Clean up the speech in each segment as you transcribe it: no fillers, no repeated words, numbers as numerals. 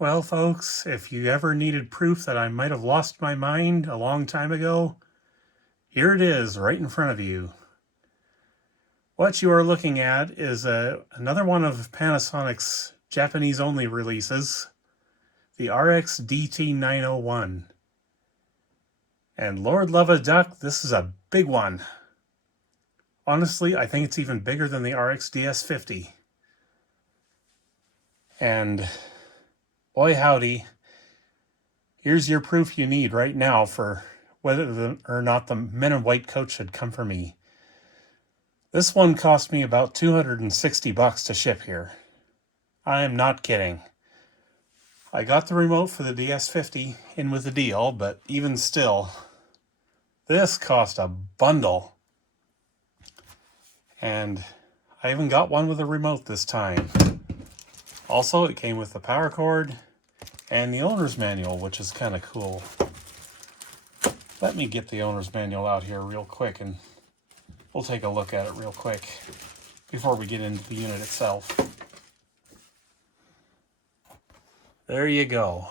Well, folks, if you ever needed proof that I might have lost my mind a long time ago, here it is right in front of you. What you are looking at is another one of Panasonic's Japanese-only releases, the RX-DT901. And Lord love a duck, this is a big one. Honestly, I think it's even bigger than the RX-DS50. And boy howdy, here's your proof you need right now for whether or not the men in white coat should come for me. This one cost me about $260 to ship here. I am not kidding. I got the remote for the DS50 in with the deal, but even still, this cost a bundle. And I even got one with a remote this time. Also, it came with the power cord and the owner's manual, which is kind of cool. Let me get the owner's manual out here real quick and we'll take a look at it real quick before we get into the unit itself. There you go.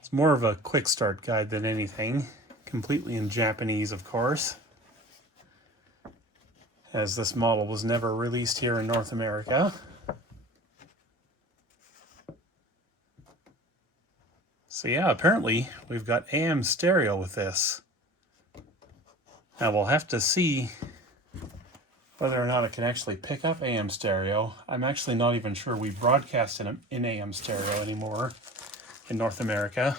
It's more of a quick start guide than anything, completely in Japanese, of course, as this model was never released here in North America. So yeah, apparently we've got AM stereo with this. Now we'll have to see whether or not it can actually pick up AM stereo. I'm actually not even sure we broadcast in AM stereo anymore in North America.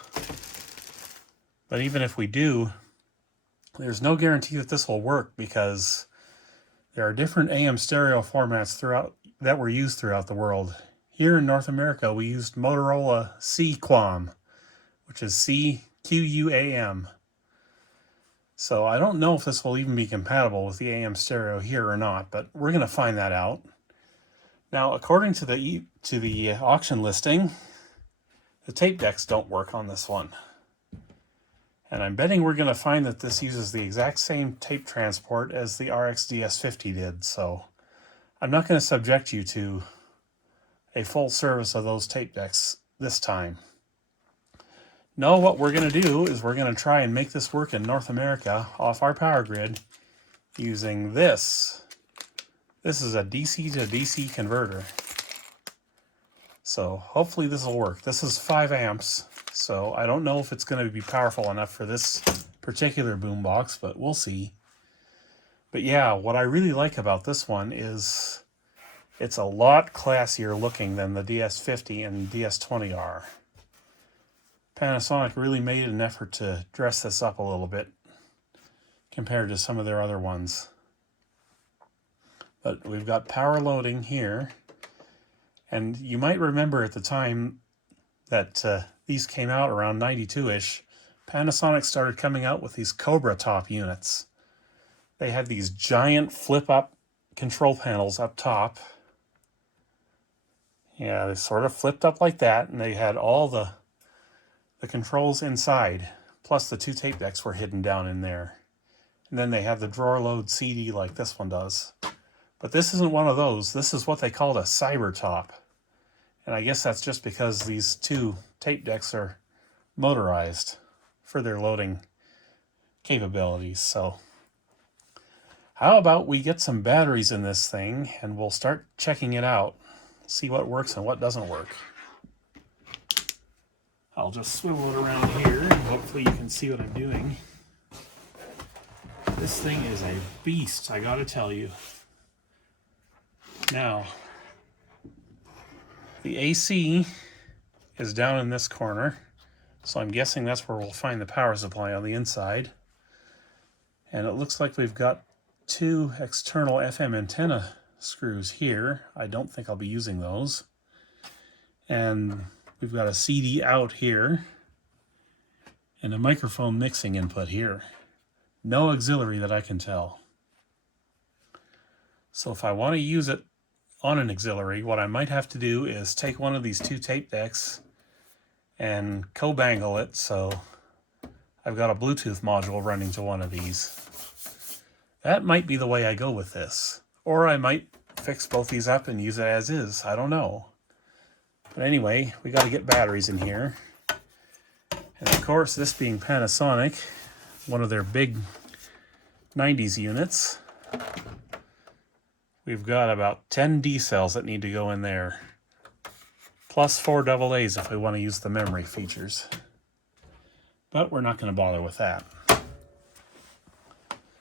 But even if we do, there's no guarantee that this will work because there are different AM stereo formats that were used throughout the world. Here in North America, we used Motorola CQAM, which is CQUAM. So I don't know if this will even be compatible with the AM stereo here or not, but we're going to find that out. Now, according to the auction listing, the tape decks don't work on this one. And I'm betting we're going to find that this uses the exact same tape transport as the RX-DS50 did, so I'm not going to subject you to a full service of those tape decks this time. No, what we're going to do is we're going to try and make this work in North America off our power grid using this. This is a DC to DC converter. So hopefully this will work. This is 5 amps, so I don't know if it's going to be powerful enough for this particular boombox, but we'll see. But yeah, what I really like about this one is it's a lot classier looking than the DS50 and DS20 are. Panasonic really made an effort to dress this up a little bit compared to some of their other ones. But we've got power loading here. And you might remember at the time that these came out around 92-ish, Panasonic started coming out with these Cobra top units. They had these giant flip-up control panels up top. Yeah, they sort of flipped up like that, and they had all the controls inside, plus the 2 tape decks were hidden down in there. And then they have the drawer load CD like this one does. But this isn't one of those. This is what they called a cyber top. And I guess that's just because these 2 tape decks are motorized for their loading capabilities. So how about we get some batteries in this thing and we'll start checking it out, see what works and what doesn't work. I'll just swivel it around here and hopefully you can see what I'm doing. This thing is a beast, I gotta tell you. Now, the AC is down in this corner, so I'm guessing that's where we'll find the power supply on the inside. And it looks like we've got 2 external FM antenna screws here. I don't think I'll be using those. And we've got a CD out here and a microphone mixing input here. No auxiliary that I can tell. So if I want to use it on an auxiliary, what I might have to do is take one of these 2 tape decks and co-bangle it so I've got a Bluetooth module running to one of these. That might be the way I go with this. Or I might fix both these up and use it as is. I don't know. But anyway, we got to get batteries in here. And of course, this being Panasonic, one of their big 90s units, we've got about 10 D cells that need to go in there. Plus 4 AA's if we want to use the memory features. But we're not going to bother with that.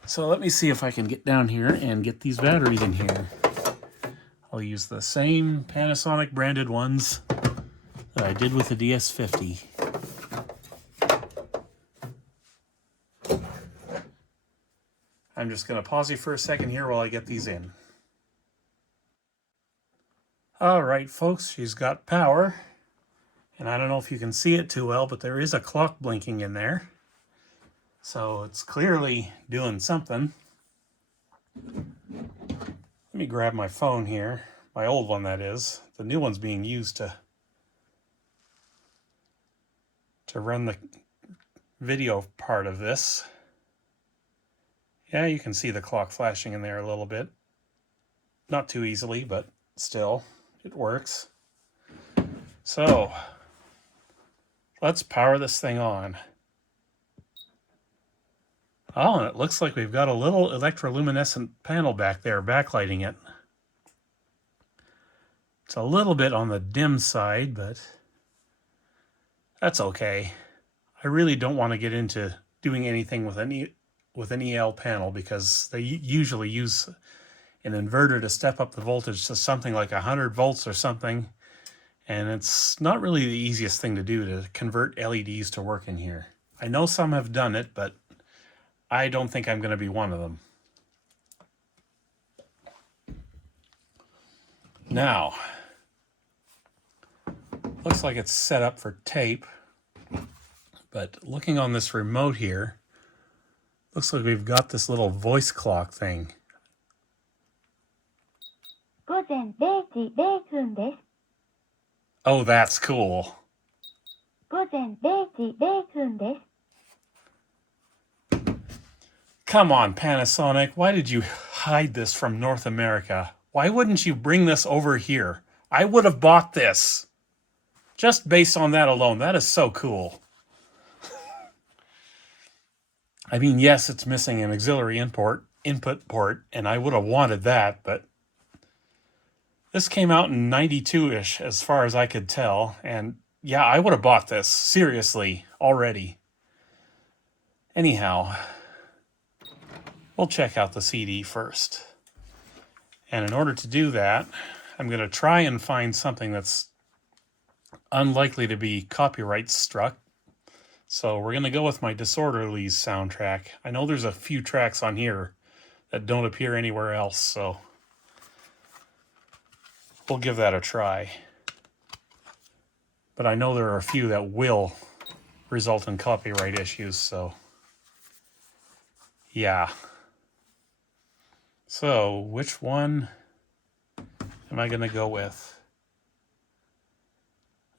So let me see if I can get down here and get these batteries in here. I'll use the same Panasonic branded ones that I did with the DS50. I'm just going to pause you for a second here while I get these in. Alright folks, she's got power. And I don't know if you can see it too well, but there is a clock blinking in there. So it's clearly doing something. Let me grab my phone here. My old one, that is. The new one's being used to run the video part of this. Yeah, you can see the clock flashing in there a little bit. Not too easily, but still, it works. So, let's power this thing on. Oh, and it looks like we've got a little electroluminescent panel back there backlighting it. It's a little bit on the dim side, but that's okay. I really don't want to get into doing anything with an EL panel because they usually use an inverter to step up the voltage to something like 100 volts or something. And it's not really the easiest thing to do to convert LEDs to work in here. I know some have done it, but I don't think I'm going to be one of them. Now, looks like it's set up for tape, but looking on this remote here, looks like we've got this little voice clock thing. Oh, that's cool. Come on, Panasonic, why did you hide this from North America? Why wouldn't you bring this over here? I would have bought this. Just based on that alone, that is so cool. I mean, yes, it's missing an auxiliary input port, and I would have wanted that, but this came out in 92-ish as far as I could tell, and yeah, I would have bought this, seriously, already. Anyhow, we'll check out the CD first. And in order to do that, I'm going to try and find something that's unlikely to be copyright struck. So we're going to go with my Disorderly's soundtrack. I know there's a few tracks on here that don't appear anywhere else, so we'll give that a try. But I know there are a few that will result in copyright issues, so yeah. So, which one am I going to go with?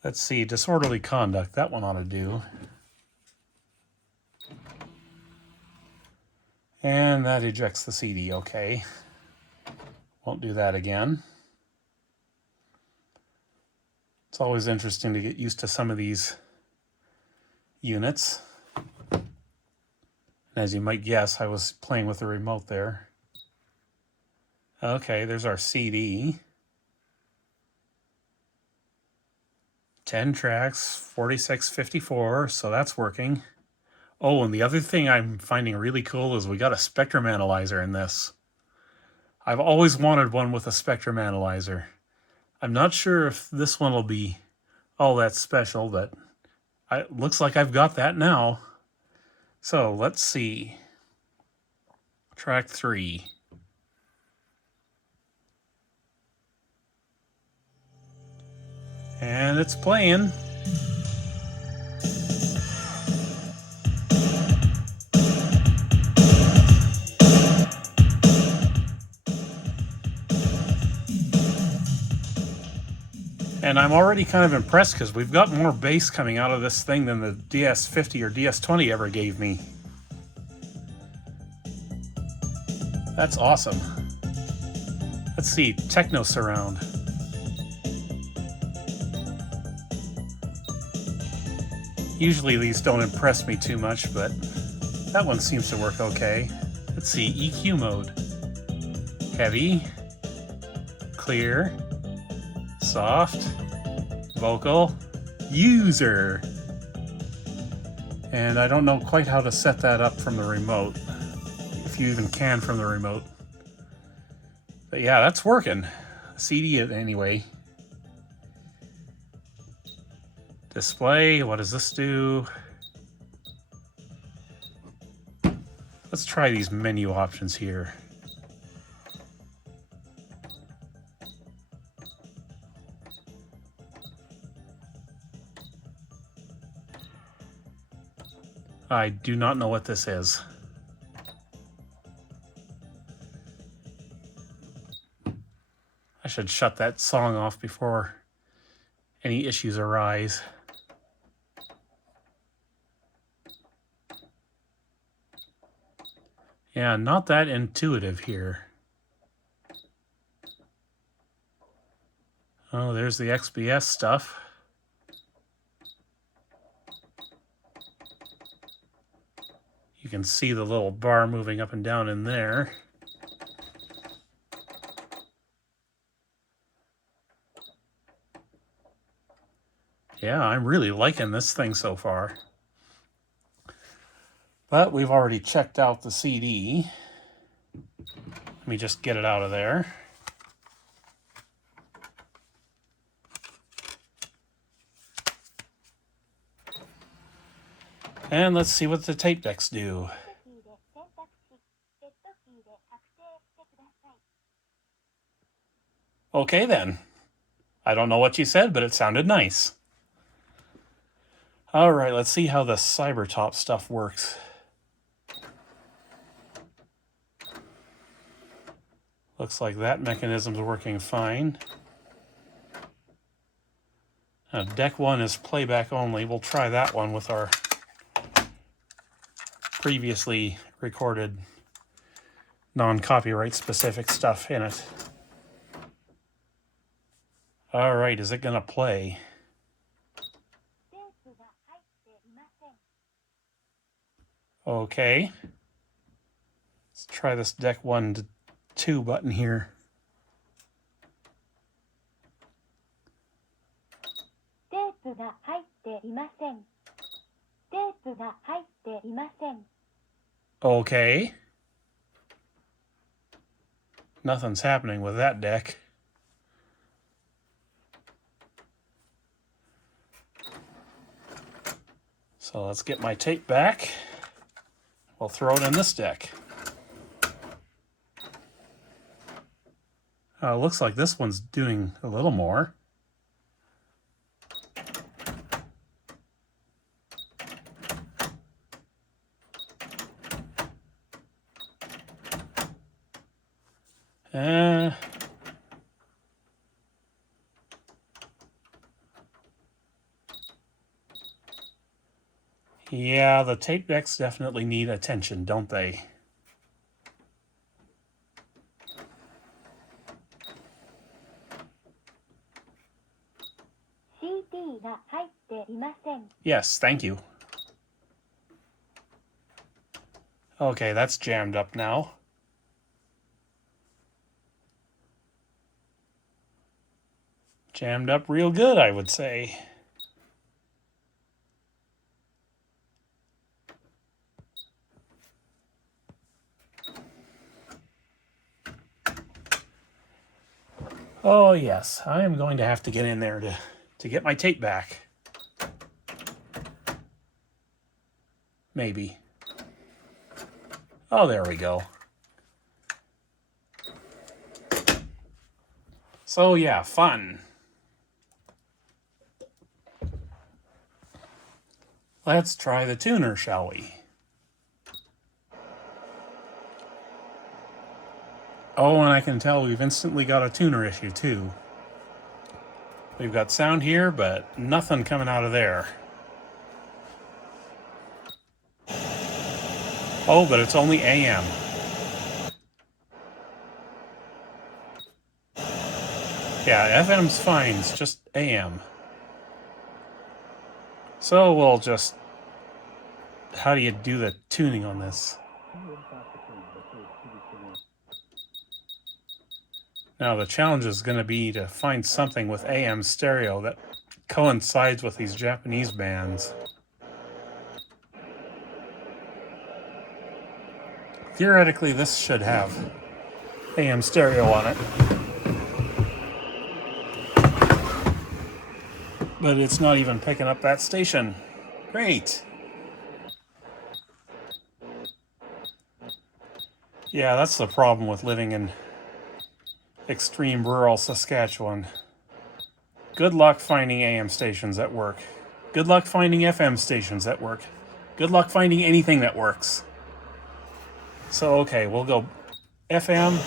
Let's see, Disorderly Conduct. That one ought to do. And that ejects the CD, okay. Won't do that again. It's always interesting to get used to some of these units. And as you might guess, I was playing with the remote there. Okay, there's our CD. 10 tracks, 4654, so that's working. Oh, and the other thing I'm finding really cool is we got a spectrum analyzer in this. I've always wanted one with a spectrum analyzer. I'm not sure if this one will be all that special, but it looks like I've got that now. So let's see. Track 3. And it's playing. And I'm already kind of impressed because we've got more bass coming out of this thing than the DS50 or DS20 ever gave me. That's awesome. Let's see, Techno Surround. Usually these don't impress me too much, but that one seems to work okay. Let's see, EQ mode. Heavy, clear, soft, vocal, user. And I don't know quite how to set that up from the remote, if you even can from the remote. But yeah, that's working. CD it anyway. Display, what does this do? Let's try these menu options here. I do not know what this is. I should shut that song off before any issues arise. Yeah, not that intuitive here. Oh, there's the XBS stuff. You can see the little bar moving up and down in there. Yeah, I'm really liking this thing so far. But we've already checked out the CD. Let me just get it out of there. And let's see what the tape decks do. Okay then. I don't know what you said, but it sounded nice. All right, let's see how the Cybertop stuff works. Looks like that mechanism's working fine. Deck 1 is playback only. We'll try that one with our previously recorded non-copyright specific stuff in it. All right, is it gonna play? Okay. Let's try this deck 1 to 2 button here. Okay. Nothing's happening with that deck. So let's get my tape back. We'll throw it in this deck. Looks like this one's doing a little more. Yeah, the tape decks definitely need attention, don't they? Yes, thank you. Okay, that's jammed up now. Jammed up real good, I would say. Oh yes, I am going to have to get in there to get my tape back. Maybe. Oh, there we go. So yeah, fun. Let's try the tuner, shall we? Oh, and I can tell we've instantly got a tuner issue too. We've got sound here, but nothing coming out of there. Oh, but it's only AM. Yeah, FM's fine, it's just AM. So we'll just, how do you do the tuning on this? Now the challenge is going to be to find something with AM stereo that coincides with these Japanese bands. Theoretically, this should have AM stereo on it, but it's not even picking up that station. Great. Yeah, that's the problem with living in extreme rural Saskatchewan. Good luck finding AM stations that work. Good luck finding FM stations that work. Good luck finding anything that works. So, okay, we'll go FM.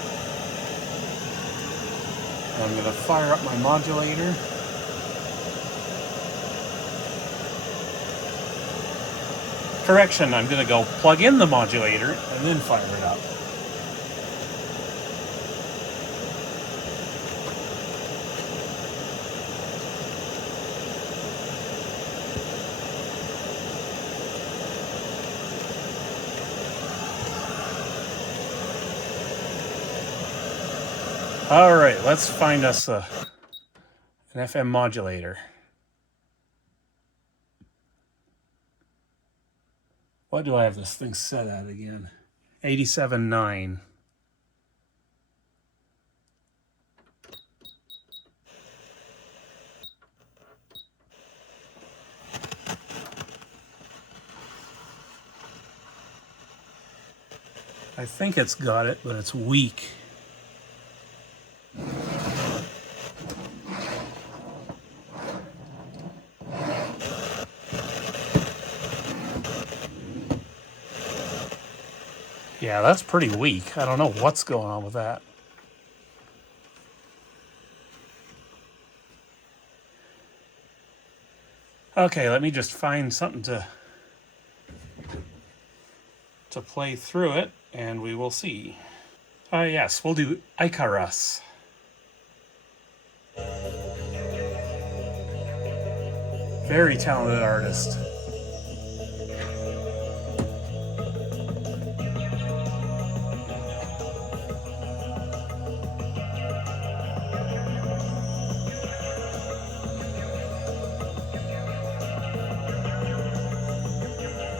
I'm going to fire up my modulator. Correction, I'm going to go plug in the modulator and then fire it up. All right, let's find us an FM modulator. What do I have this thing set at again? 87.9. I think it's got it, but it's weak. Yeah, that's pretty weak. I don't know what's going on with that. Okay, let me just find something to play through it, and we will see. Yes, we'll do Ikarus. Very talented artist.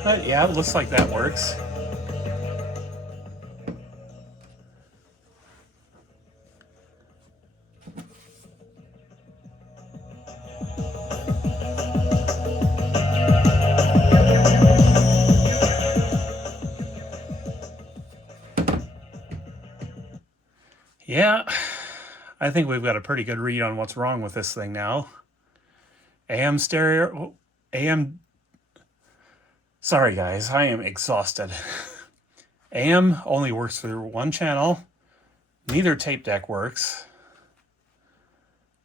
But yeah, it looks like that works. Yeah, I think we've got a pretty good read on what's wrong with this thing now. AM stereo, AM... Sorry guys, I am exhausted. AM only works for one channel. Neither tape deck works.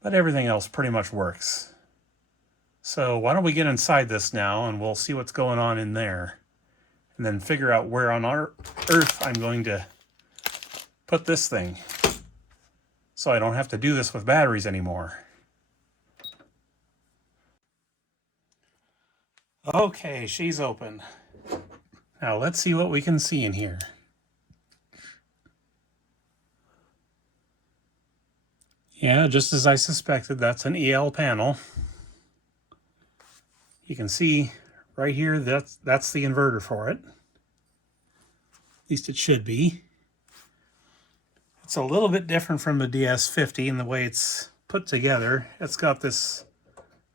But everything else pretty much works. So why don't we get inside this now and we'll see what's going on in there. And then figure out where on our earth I'm going to put this thing. So I don't have to do this with batteries anymore. Okay, she's open. Now let's see what we can see in here. Yeah, just as I suspected, that's an EL panel. You can see right here, that's the inverter for it. At least it should be. It's a little bit different from the DS50 in the way it's put together. It's got this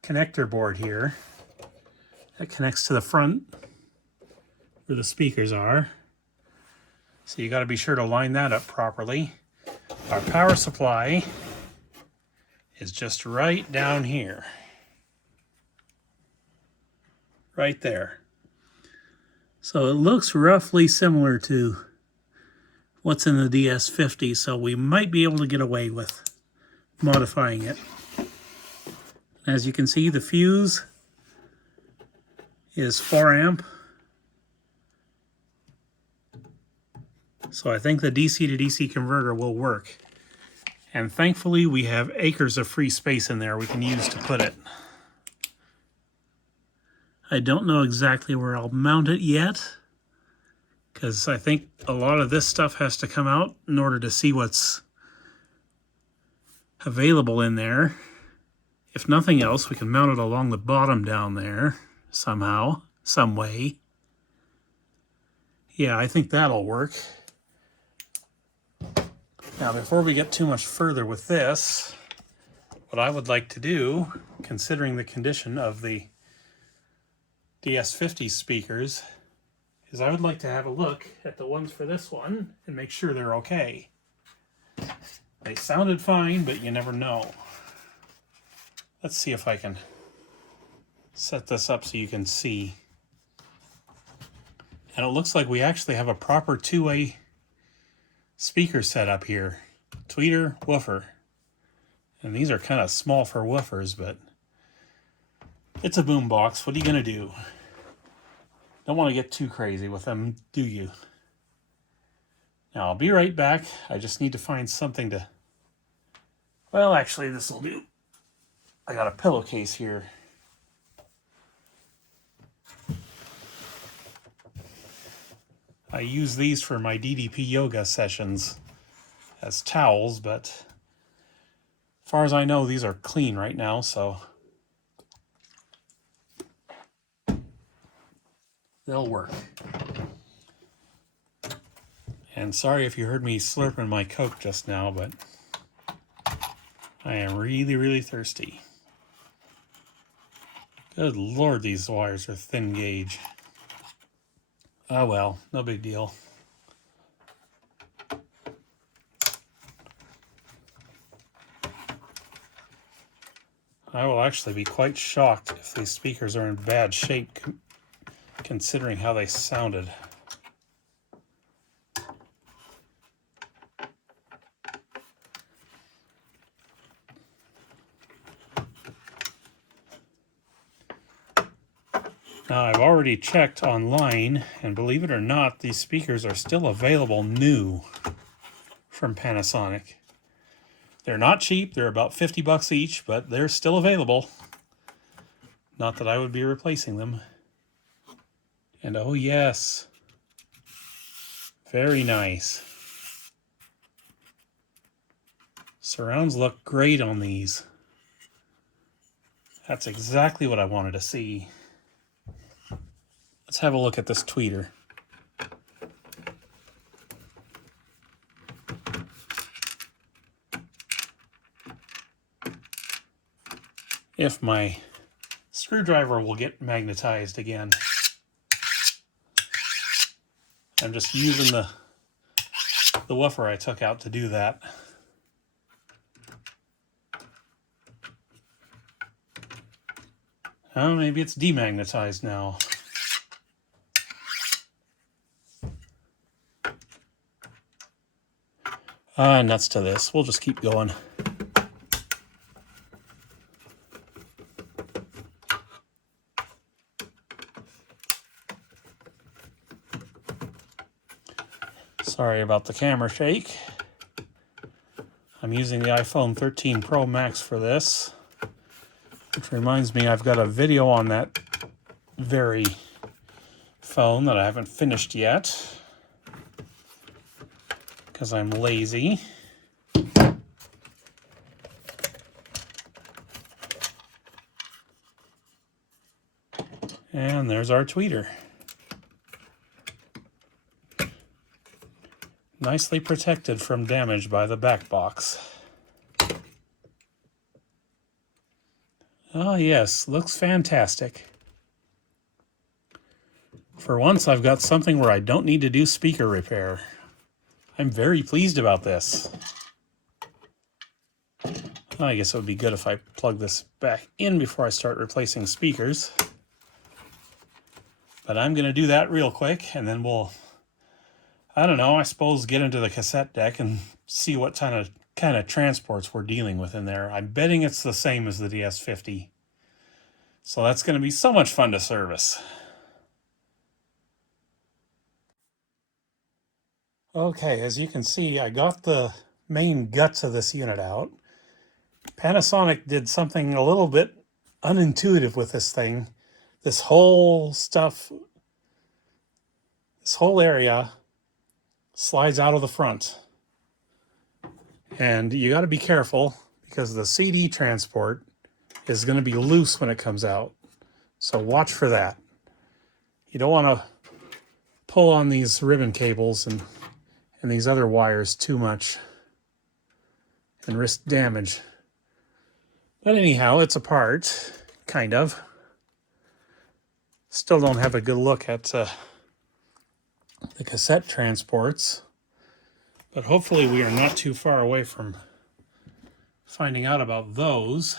connector board here that connects to the front where the speakers are. So you got to be sure to line that up properly. Our power supply is just right down here. Right there. So it looks roughly similar to what's in the DS50, so we might be able to get away with modifying it. As you can see, the fuse is 4 amp. So I think the DC to DC converter will work. And thankfully we have acres of free space in there we can use to put it. I don't know exactly where I'll mount it yet, because I think a lot of this stuff has to come out in order to see what's available in there. If nothing else, we can mount it along the bottom down there somehow, some way. Yeah, I think that'll work. Now, before we get too much further with this, what I would like to do, considering the condition of the DS50 speakers, is I would like to have a look at the ones for this one and make sure they're okay. They sounded fine, but you never know. Let's see if I can set this up so you can see. And it looks like we actually have a proper two-way speaker set up here. Tweeter, woofer. And these are kind of small for woofers, but it's a boombox. What are you going to do? Don't want to get too crazy with them, do you? Now, I'll be right back. I just need to find something to... Well, actually, this will do. I got a pillowcase here. I use these for my DDP yoga sessions as towels, but as far as I know, these are clean right now, so they'll work. And sorry if you heard me slurping my Coke just now, but I am really, really thirsty. Good Lord, these wires are thin gauge. Oh well, no big deal. I will actually be quite shocked if these speakers are in bad shape, considering how they sounded. Now, I've already checked online, and believe it or not, these speakers are still available new from Panasonic. They're not cheap. They're about 50 bucks each, but they're still available. Not that I would be replacing them. And oh yes, very nice. Surrounds look great on these. That's exactly what I wanted to see. Let's have a look at this tweeter. If my screwdriver will get magnetized again. I'm just using the woofer I took out to do that. Oh, maybe it's demagnetized now. Nuts to this. We'll just keep going. Sorry about the camera shake. I'm using the iPhone 13 Pro Max for this, which reminds me I've got a video on that very phone that I haven't finished yet because I'm lazy. And there's our tweeter. Nicely protected from damage by the back box. Oh yes, looks fantastic. For once I've got something where I don't need to do speaker repair. I'm very pleased about this. Well, I guess it would be good if I plug this back in before I start replacing speakers. But I'm going to do that real quick, and then we'll, I don't know, I suppose get into the cassette deck and see what kind of transports we're dealing with in there. I'm betting it's the same as the DS50. So that's going to be so much fun to service. Okay, as you can see, I got the main guts of this unit out. Panasonic did something a little bit unintuitive with this thing. this whole stuff, this whole area slides out of the front. And you got to be careful because the CD transport is going to be loose when it comes out. So watch for that. You don't want to pull on these ribbon cables and these other wires too much and risk damage. But anyhow, it's apart, kind of. Still don't have a good look at the cassette transports, but hopefully we are not too far away from finding out about those.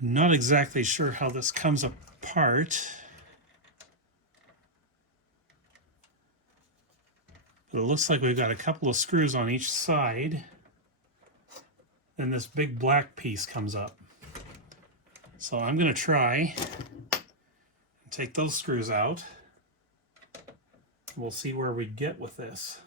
I'm not exactly sure how this comes apart. But it looks like we've got a couple of screws on each side. Then this big black piece comes up. So I'm going to try and take those screws out. We'll see where we get with this.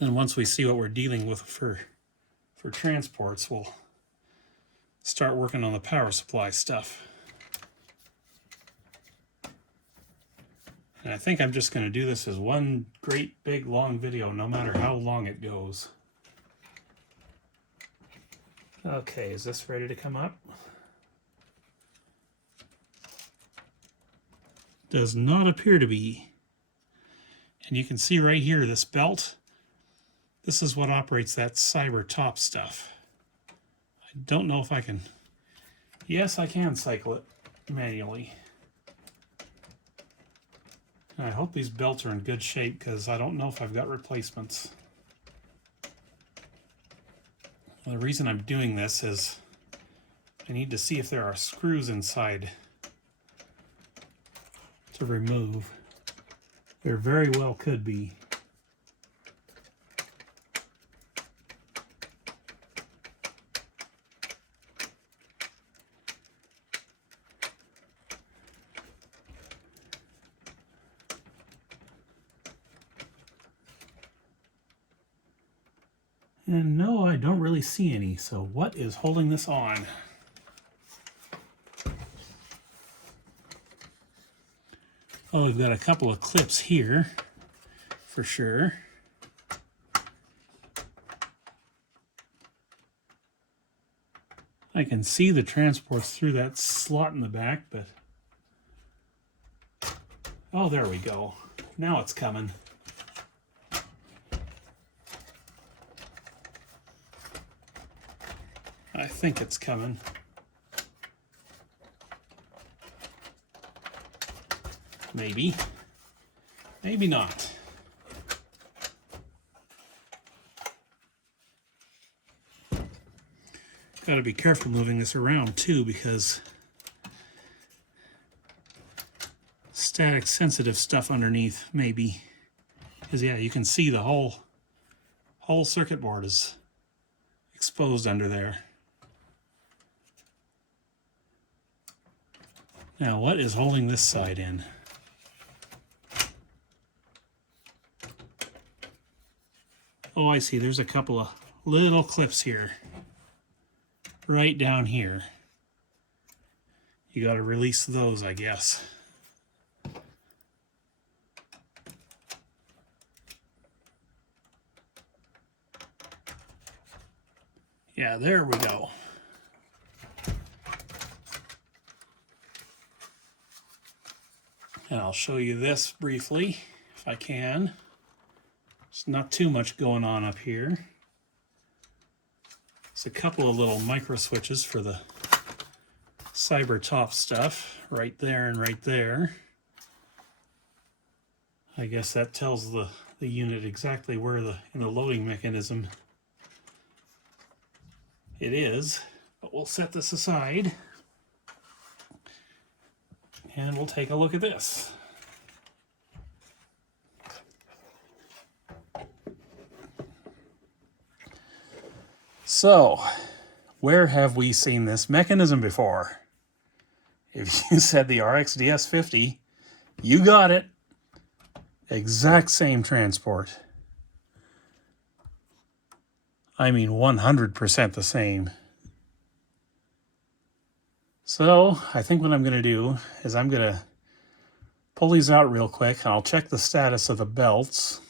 And once we see what we're dealing with for transports, we'll start working on the power supply stuff. And I think I'm just going to do this as one great big long video, no matter how long it goes. Okay, is this ready to come up? Does not appear to be. And you can see right here, this belt, this is what operates that cyber top stuff. I don't know if I can, yes, I can cycle it manually. And I hope these belts are in good shape because I don't know if I've got replacements. Well, the reason I'm doing this is I need to see if there are screws inside to remove. There very well could be. And no, I don't really see any. So what is holding this on? Oh, we've got a couple of clips here for sure. I can see the transports through that slot in the back, but oh, there we go. Now it's coming. I think it's coming. Maybe. Maybe not. Got to be careful moving this around too, because static sensitive stuff underneath maybe. Because yeah, you can see the whole circuit board is exposed under there. Now, what is holding this side in? Oh, I see. There's a couple of little clips here. Right down here. You got to release those, I guess. Yeah, there we go. And I'll show you this briefly, if I can. There's not too much going on up here. There's a couple of little micro switches for the cyber top stuff, right there and right there. I guess that tells the unit exactly where in the loading mechanism it is. But we'll set this aside. And we'll take a look at this. So, where have we seen this mechanism before? If you said the RX-DS50, you got it. Exact same transport. I mean 100% the same. So, I think what I'm going to do is I'm going to pull these out real quick and I'll check the status of the belts.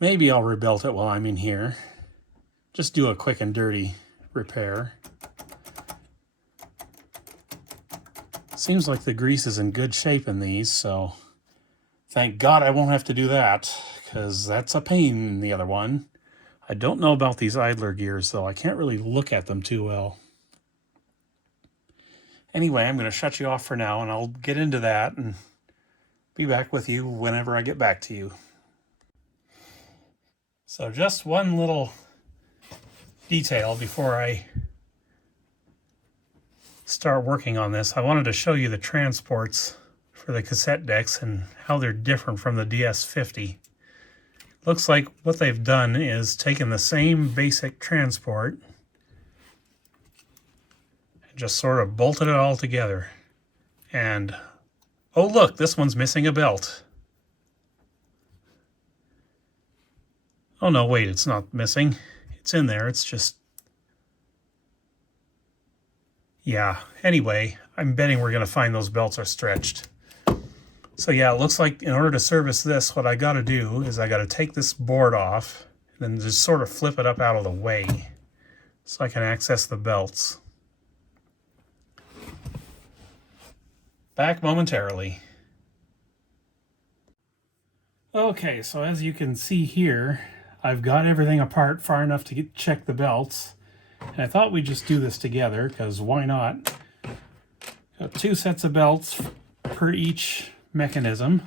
Maybe I'll rebelt it while I'm in here. Just do a quick and dirty repair. Seems like the grease is in good shape in these, so thank God I won't have to do that, because that's a pain in the other one. I don't know about these idler gears, though. I can't really look at them too well. Anyway, I'm going to shut you off for now, and I'll get into that and be back with you whenever I get back to you. So just one little detail before I start working on this. I wanted to show you the transports for the cassette decks and how they're different from the DS50. Looks like what they've done is taken the same basic transport and just sort of bolted it all together. And oh look, this one's missing a belt. Oh no, wait, it's not missing. It's in there, it's just... yeah, anyway, I'm betting we're going to find those belts are stretched. So yeah, it looks like in order to service this, what I got to do is I got to take this board off and then just sort of flip it up out of the way so I can access the belts. Back momentarily. Okay, so as you can see here, I've got everything apart far enough to check the belts. And I thought we'd just do this together, because why not? Got 2 sets of belts per each mechanism.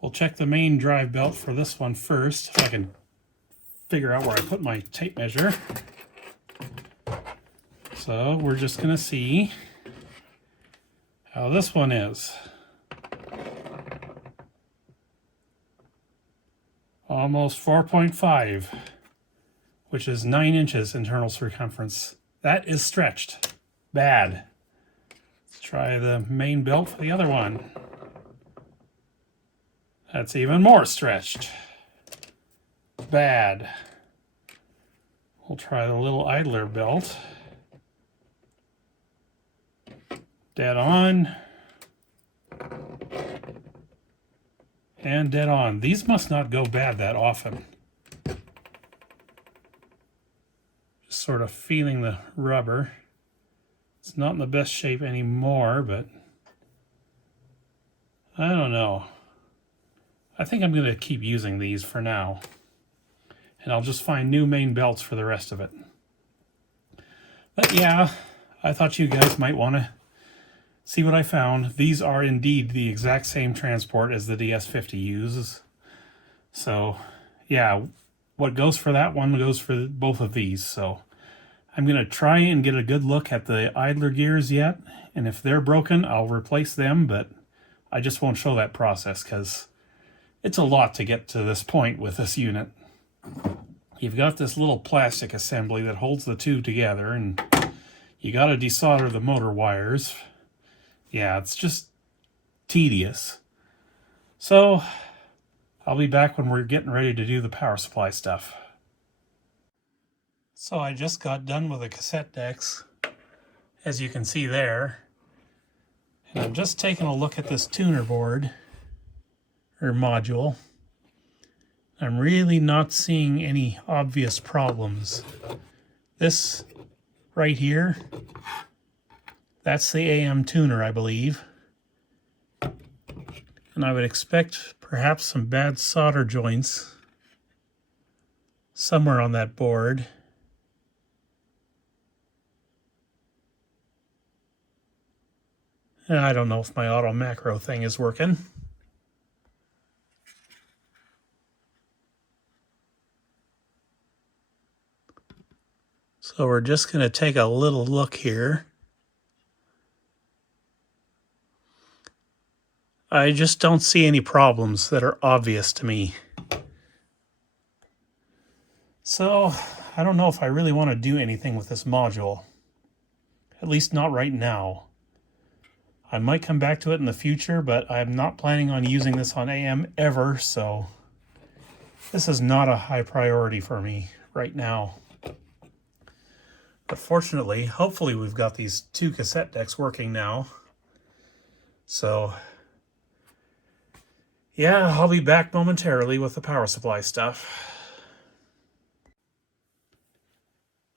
We'll check the main drive belt for this one first, if I can figure out where I put my tape measure. So we're just going to see how this one is. Almost 4.5. Which is 9 inches internal circumference. That is stretched. Bad. Let's try the main belt for the other one. That's even more stretched. Bad. We'll try the little idler belt. Dead on. And dead on. These must not go bad that often. Sort of feeling the rubber. It's not in the best shape anymore, but I don't know. I think I'm going to keep using these for now. And I'll just find new main belts for the rest of it. But yeah, I thought you guys might want to see what I found. These are indeed the exact same transport as the DS50 uses. So yeah, what goes for that one goes for both of these. So I'm going to try and get a good look at the idler gears yet, and if they're broken, I'll replace them, but I just won't show that process because it's a lot to get to this point with this unit. You've got this little plastic assembly that holds the two together, and you got to desolder the motor wires. Yeah, it's just tedious. So I'll be back when we're getting ready to do the power supply stuff. So I just got done with the cassette decks, as you can see there. And I'm just taking a look at this tuner board, or module. I'm really not seeing any obvious problems. This right here, that's the AM tuner, I believe. And I would expect perhaps some bad solder joints somewhere on that board. I don't know if my auto macro thing is working. So we're just going to take a little look here. I just don't see any problems that are obvious to me. So I don't know if I really want to do anything with this module. At least not right now. I might come back to it in the future, but I'm not planning on using this on AM ever, so this is not a high priority for me right now. But fortunately, hopefully we've got these two cassette decks working now. So yeah, I'll be back momentarily with the power supply stuff.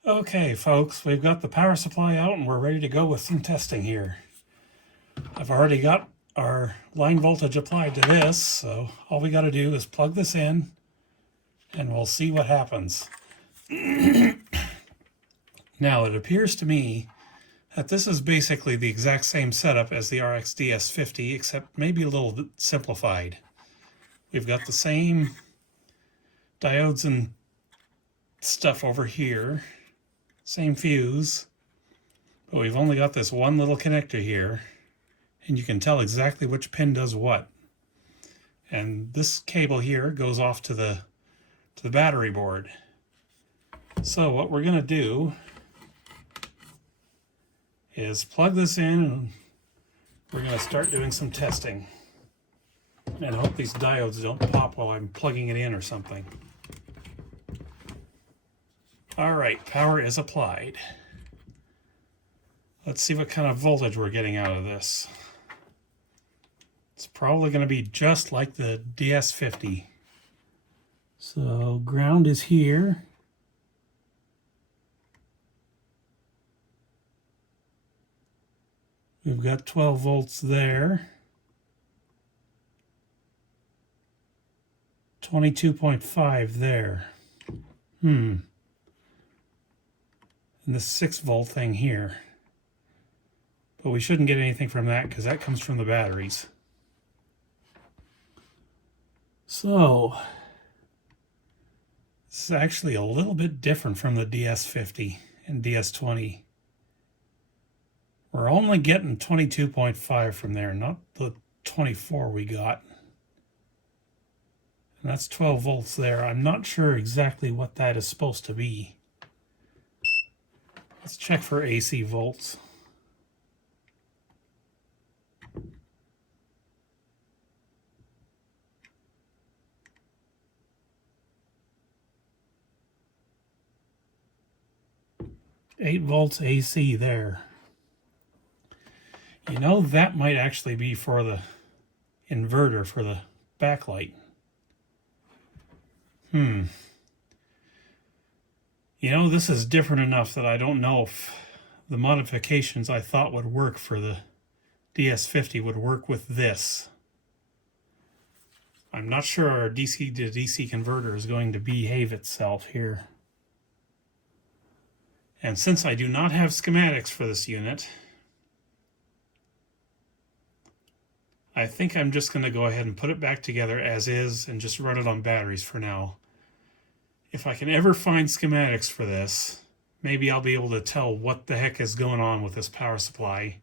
Okay, folks, we've got the power supply out and we're ready to go with some testing here. I've already got our line voltage applied to this, so all we got to do is plug this in and we'll see what happens. Now, it appears to me that this is basically the exact same setup as the RX-DS50, except maybe a little bit simplified. We've got the same diodes and stuff over here, same fuse, but we've only got this one little connector here, and you can tell exactly which pin does what. And this cable here goes off to the battery board. So what we're going to do is plug this in, and we're going to start doing some testing. And I hope these diodes don't pop while I'm plugging it in or something. All right, power is applied. Let's see what kind of voltage we're getting out of this. It's probably going to be just like the DS50. So ground is here. We've got 12 volts there. 22.5 there. And this 6-volt thing here. But we shouldn't get anything from that because that comes from the batteries. So this is actually a little bit different from the DS50 and DS20. We're only getting 22.5 from there, not the 24 we got. And that's 12 volts there. I'm not sure exactly what that is supposed to be. Let's check for AC volts. Eight volts AC there. You know, that might actually be for the inverter for the backlight. You know, this is different enough that I don't know if the modifications I thought would work for the DS50 would work with this. I'm not sure our DC to DC converter is going to behave itself here. And since I do not have schematics for this unit, I think I'm just going to go ahead and put it back together as is and just run it on batteries for now. If I can ever find schematics for this, maybe I'll be able to tell what the heck is going on with this power supply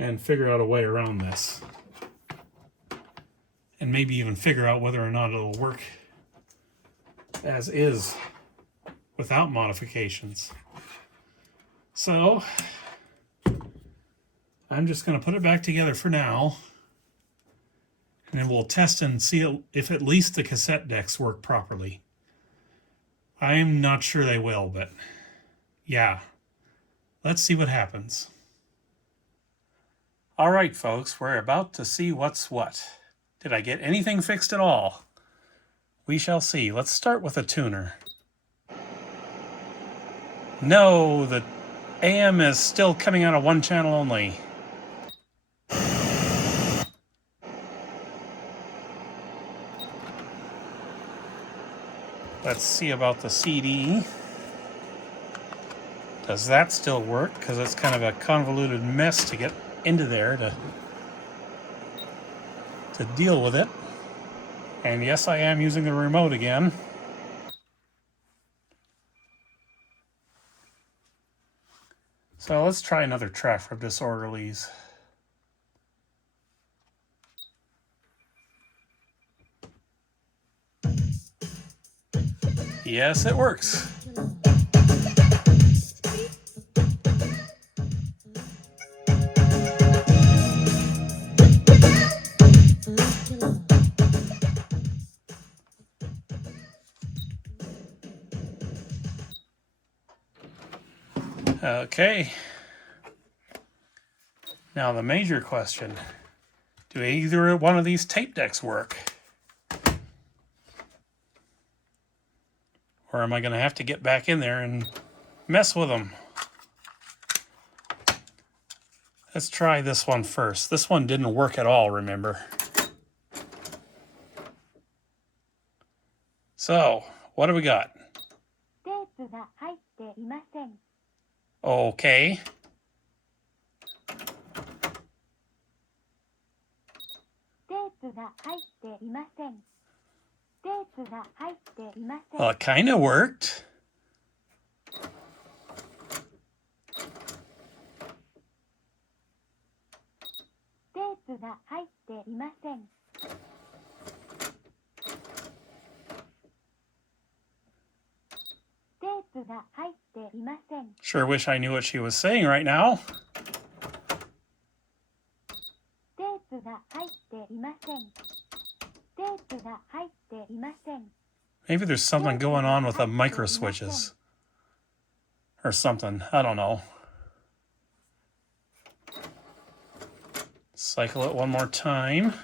and figure out a way around this. And maybe even figure out whether or not it'll work as is without modifications. So I'm just going to put it back together for now. And then we'll test and see if at least the cassette decks work properly. I'm not sure they will, but yeah, let's see what happens. All right, folks, we're about to see what's what. Did I get anything fixed at all? We shall see. Let's start with a tuner. No, the AM is still coming out of one channel only. Let's see about the CD. Does that still work? Because it's kind of a convoluted mess to get into there to deal with it. And yes, I am using the remote again. So let's try another track from Disorderlies. Yes, it works. Okay. Now the major question. Do either one of these tape decks work? Or am I going to have to get back in there and mess with them? Let's try this one first. This one didn't work at all, remember? So, what do we got? Okay. Well, it kind of worked. Sure wish I knew what she was saying right now. Maybe there's something going on with the micro switches. Or something. I don't know. Cycle it one more time.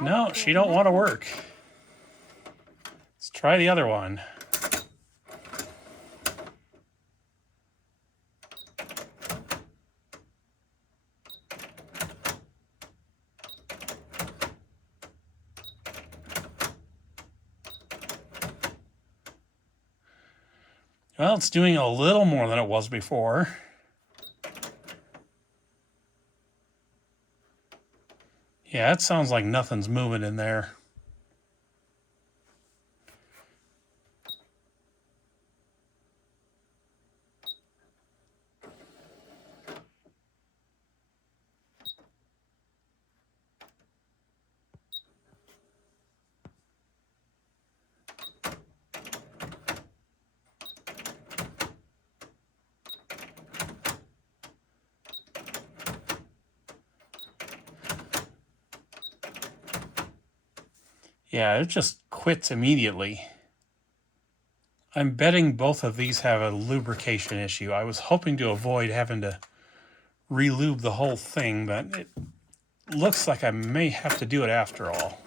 No, she don't want to work. Let's try the other one. Well, it's doing a little more than it was before. Yeah, it sounds like nothing's moving in there. Yeah, it just quits immediately. I'm betting both of these have a lubrication issue. I was hoping to avoid having to re-lube the whole thing, but it looks like I may have to do it after all.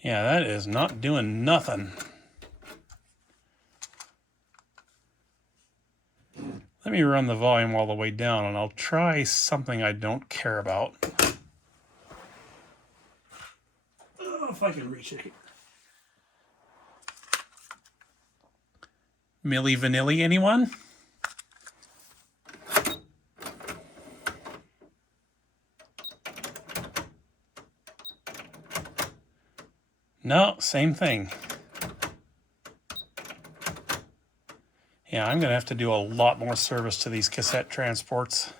Yeah, that is not doing nothing. Let me run the volume all the way down and I'll try something I don't care about. I don't know if I can reach it here. Milli Vanilli, anyone? No, same thing. Yeah, I'm going to have to do a lot more service to these cassette transports.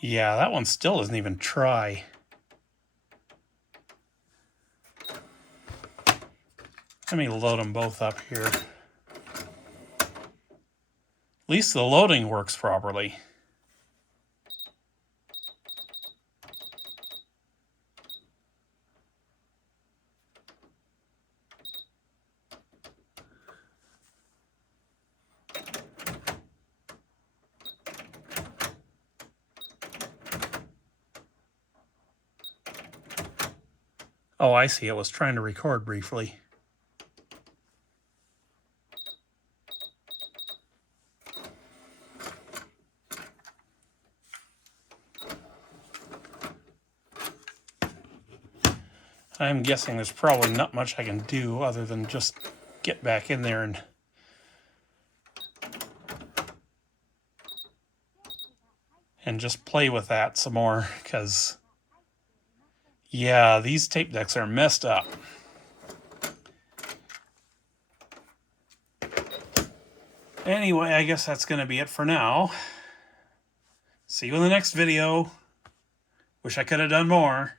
Yeah, that one still doesn't even try. Let me load them both up here. At least the loading works properly. Oh, I see. It was trying to record briefly. I'm guessing there's probably not much I can do other than just get back in there and just play with that some more, because Yeah, these tape decks are messed up. Anyway, I guess that's going to be it for now. See you in the next video. Wish I could have done more.